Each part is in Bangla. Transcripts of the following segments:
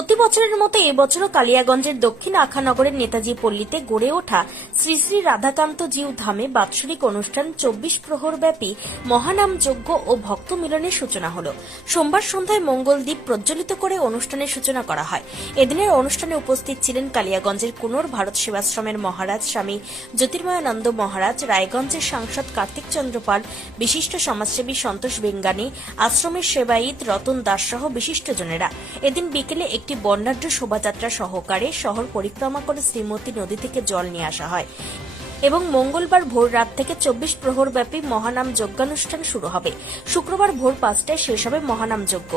প্রতি বছরের মতো এবছরও কালিয়াগঞ্জের দক্ষিণ আখানগরের নেতাজি পল্লীতে গড়ে ওঠা শ্রী শ্রী রাধাকান্ত জিউ ধামে বাৎসরিক অনুষ্ঠান ২৪ প্রহর ব্যাপী মহানাম যজ্ঞ ও ভক্ত মিলনের সূচনা হল। সোমবার সন্ধ্যায় মঙ্গল দ্বীপ প্রজ্বলিত করে অনুষ্ঠানের সূচনা করা হয়। এদিনের অনুষ্ঠানে উপস্থিত ছিলেন কালিয়াগঞ্জের কুনোর ভারত সেবাশ্রমের মহারাজ স্বামী জ্যোতির্ময়ানন্দ মহারাজ, রায়গঞ্জের সাংসদ কার্তিক চন্দ্র পাল, বিশিষ্ট সমাজসেবী সন্তোষ বেঙ্গানি, আশ্রমের সেবায়িত রতন দাস সহ বিশিষ্টজনেরা। এদিন বিকেলে একটি বর্ণাঢ্য শোভাযাত্রা সহকারে শহর পরিক্রমা করে শ্রীমতী নদী থেকে জল নিয়ে আসা হয় এবং মঙ্গলবার ভোর রাত থেকে ২৪ প্রহর ব্যাপী মহানাম যজ্ঞানুষ্ঠান শুরু হবে। শুক্রবার ভোর ৫টায় শেষ হবে মহানাম যজ্ঞ।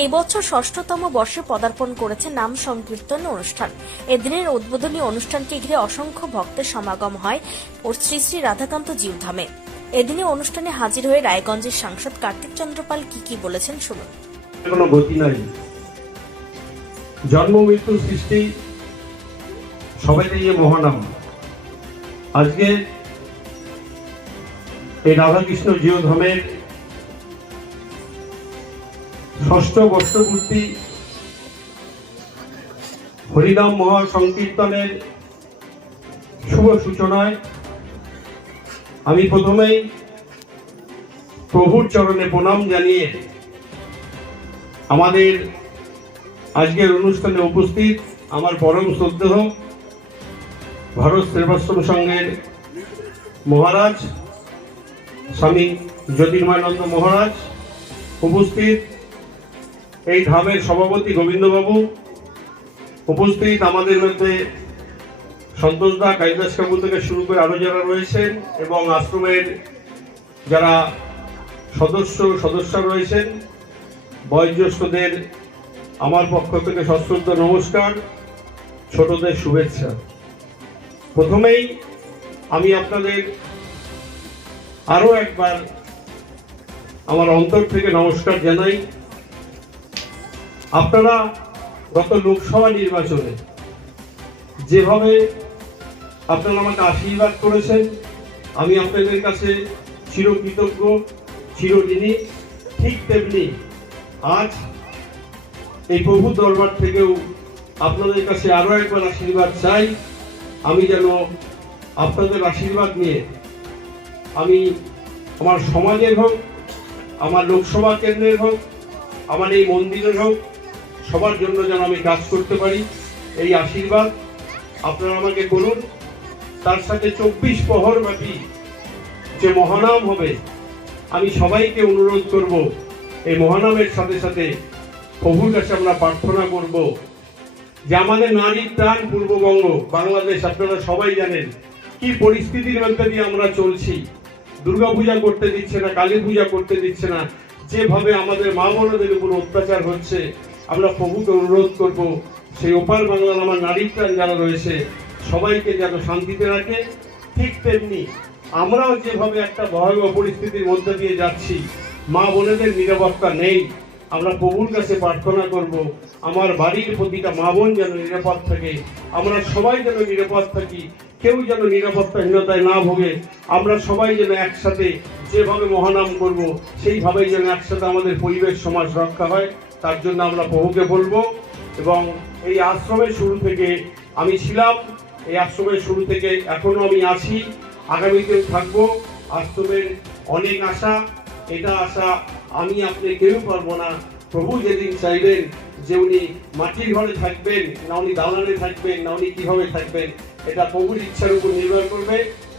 এই বছর ৬ষ্ঠতম বর্ষে পদার্পণ করেছে নাম সংকীর্তন অনুষ্ঠান। এদিনের উদ্বোধনী অনুষ্ঠানকে ঘিরে অসংখ্য ভক্তের সমাগম হয় ও শ্রী শ্রী রাধাকান্ত জিউ ধামে। এদিনে অনুষ্ঠানে হাজির হয়ে রায়গঞ্জের সাংসদ কার্তিক চন্দ্র পাল কি বলেছেন শুনুন। কোনো গতি নাই, জন্ম মৃত্যু সৃষ্টি সবাই মহানাম। আজকে এই রাধাকৃষ্ণ জিউ ধামের ৬ষ্ঠ বর্ষপূর্তি হরিনাম মহা সংকীর্তনের শুভ সূচনায় আমি প্রথমেই প্রভুর চরণে প্রণাম জানিয়ে আমাদের আজকের অনুষ্ঠানে উপস্থিত আমার পরম শ্রদ্ধেয় ভারত সেবাশ্রম সংঘের মহারাজ স্বামী জ্যোতির্ময়ানন্দ মহারাজ, উপস্থিত এই ধামের সভাপতি গোবিন্দবাবু, উপস্থিত আমাদের মধ্যে সন্তোষ দা, কালিদাস কাকু থেকে শুরু করে আরো যারা রয়েছেন এবং আশ্রমের যারা সদস্য রয়েছেন, বয়োজ্যেষ্ঠদের আমার পক্ষ থেকে সশ্রদ্ধ নমস্কার, ছোটদের শুভেচ্ছা। প্রথমেই আমি আপনাদের আরো একবার আমার অন্তর থেকে নমস্কার জানাই। আপনারা গত লোকসভা নির্বাচনে যেভাবে আপনারা আমাকে আশীর্বাদ করেছেন, আমি আপনাদের কাছে চিরকৃতজ্ঞ, চিরঋণী। ঠিক তেমনি আজ এই প্রভু দরবার থেকেও আপনাদের কাছে আরো একবার আশীর্বাদ চাই। আমি যেন আপনাদের আশীর্বাদ নিয়ে আমি আমার সমাজের হোক, আমার লোকসভা কেন্দ্রের হোক, আমার এই মন্দিরের হোক, সবার জন্য যেন আমি কাজ করতে পারি, এই আশীর্বাদ আপনারা আমাকে করুন। তার সাথে ২৪ প্রহর ব্যাপী যে মহানাম হবে, আমি সবাইকে অনুরোধ করব এই মহানামের সাথে সাথে প্রভুর কাছে আমরা প্রার্থনা করব যে আমাদের নারীর প্রাণ পূর্ববঙ্গ বাংলাদেশ, আপনারা সবাই জানেন কি পরিস্থিতির মধ্যে দিয়ে আমরা চলছি। দুর্গা পূজা করতে দিচ্ছে না, কালী পূজা করতে দিচ্ছে না, যেভাবে আমাদের মা বোনদের উপর অত্যাচার হচ্ছে, আমরা প্রভুকে অনুরোধ করব সেই ওপার বাংলার আমার নারীর প্রাণ যারা রয়েছে সবাইকে যেন শান্তিতে রাখে। ঠিক তেমনি আমরাও যেভাবে একটা ভয়াবহ পরিস্থিতির মধ্যে দিয়ে যাচ্ছি, মা বোনেদের নিরাপত্তা নেই, আমরা প্রভুর কাছে প্রার্থনা করব আমার বাড়ির প্রতিটা মা বোন যেন নিরাপদ থাকে, আমরা সবাই যেন নিরাপদ থাকি, কেউ যেন নিরাপত্তাহীনতায় না ভোগে। আমরা সবাই যেন একসাথে যেভাবে মহানাম করব সেইভাবেই যেন একসাথে আমাদের পরিবেশ সমাজ রক্ষা হয়, তার জন্য আমরা প্রভুকে বলবো। এবং এই আশ্রমের শুরু থেকে আমি ছিলাম, এই আশ্রমের শুরু থেকে এখনো আমি আছি, আগামীতেও থাকবো। আশ্রমের অনেক আশা, এটা আশা আমি আপনি কেউ পারবো না। প্রভু যেদিন চাইবেন যে উনি মাটির ঘরে থাকবেন না উনি দালানে থাকবেন না উনি কিভাবে থাকবেন, এটা প্রভুর ইচ্ছার উপর নির্ভর করবে।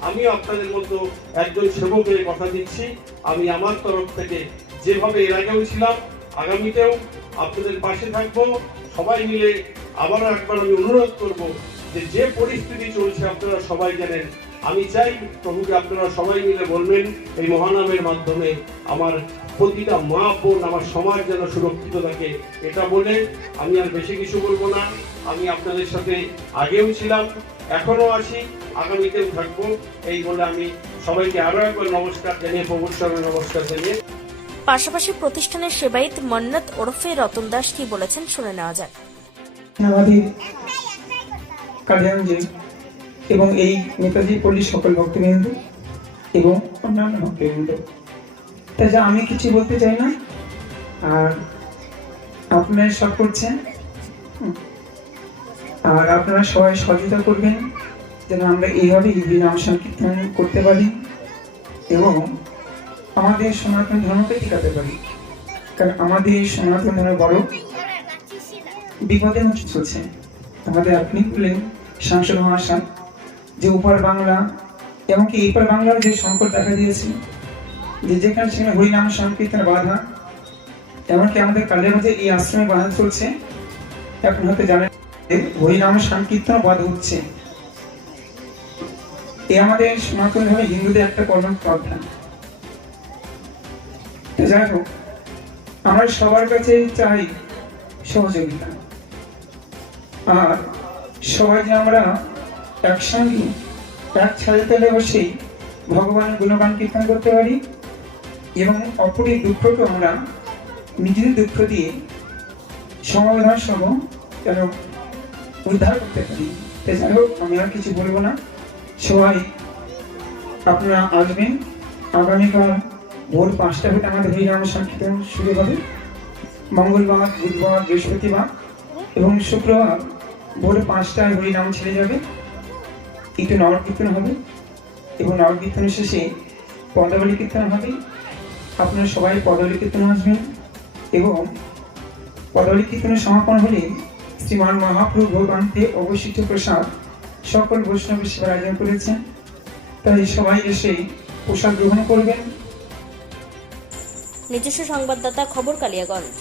আমিও আপনাদের মতো একজন সেবক হয়ে কথা দিচ্ছি, আমি আমার তরফ থেকে যেভাবে এর আগেও ছিলাম আগামীতেও আপনাদের পাশে থাকবো। সবাই মিলে আবারও একবার আমি অনুরোধ করব যে পরিস্থিতি চলছে আপনারা সবাই জানেন, আমি চাই প্রভুকে আপনারা সবাই মিলে বলবেন এই মহানামের মাধ্যমে আমার প্রতিটা মা বোন, আমার সমাজ যেন সুরক্ষিত থাকে। এটা বলে আমি আর বেশি কিছু বলবো না। আমি আপনাদের সাথে আগেও ছিলাম, এখনো আছি, আগামীতেও থাকবো। এই বলে আমি সবাইকে আরো একবার নমস্কার জানিয়ে, প্রভুর চরণে নমস্কার জানিয়ে। পাশাপাশি প্রতিষ্ঠানের সেবায়িত মন্নত ওরফে রতন দাস কি বলেছেন শুনে নেওয়া যাক। আমাদের কালিয়াগঞ্জে এবং এই নেতাজি পল্লীর সকল ভক্তবৃন্দ এবং অন্যান্য ভক্তবৃন্দ, তাই যা আমি কিছু বলতে চাই না। আর আপনারা সব করছেন, আর আপনারা সবাই সহযোগিতা করবেন যেন আমরা এইভাবে হরিনাম সংকীর্তন করতে পারি এবং আমাদের সনাতন ধর্মকে টিকাতে পারি। কারণ আমাদের সনাতন ধর্ম বড় বিপদের মধ্যে চলছে। আমাদের আপনি বললেন সাংসদ মহাশয় যে উপর বাংলা এমনকি এপার বাংলার যে সংকট দেখা দিয়েছে, যে যেখানে সেখানে হরিনাম সংকীর্তনের বাধা, এমনকি আমাদের কালের এই আশ্রমে বাধা চলছে। এখন হয়তো জানেন হরিনাম সংকীর্তন বাধা হচ্ছে। এ আমাদের সনাতন ধর্মে হিন্দুদের একটা কর্ম প্রধান। যাই হোক, আমরা সবার কাছে চাই সহযোগিতা, আর সবাই যে আমরা একসঙ্গে এক ছাদের তলে বসেই ভগবানের গুণগান কীর্তন করতে পারি এবং অপরের দুঃখকে আমরা নিজেদের দুঃখ দিয়ে সমাধান সহ যেন উদ্ধার করতে পারি। তাই যাই হোক, আমি আর কিছু বলবো না। সবাই আপনারা আসবেন। আগামীকাল ভোর 5টা হতে আমাদের হরিনাম সংকীর্তন শুরু হবে। মঙ্গলবার, বুধবার, বৃহস্পতিবার এবং শুক্রবার ভোর 5টায় হরিনাম ছেড়ে যাবে। একটু নবকীর্তন হবে এবং নবকীর্তনের শেষে পদাবলী কীর্তন হবে। আপনারা সবাই পদাবলী কীর্তন আসবেন এবং পদাবলী কীর্তনের সমাপন হলে শ্রীমান মহাপ্রভু ভোগান্তে অবশিষ্ট প্রসাদ সকল বৈষ্ণবের সেবার আয়োজন করেছেন। তাই সবাই এসে প্রসাদ গ্রহণ করবেন। নিজস্ব সংবাদদাতা, খবর কালিয়াগঞ্জ।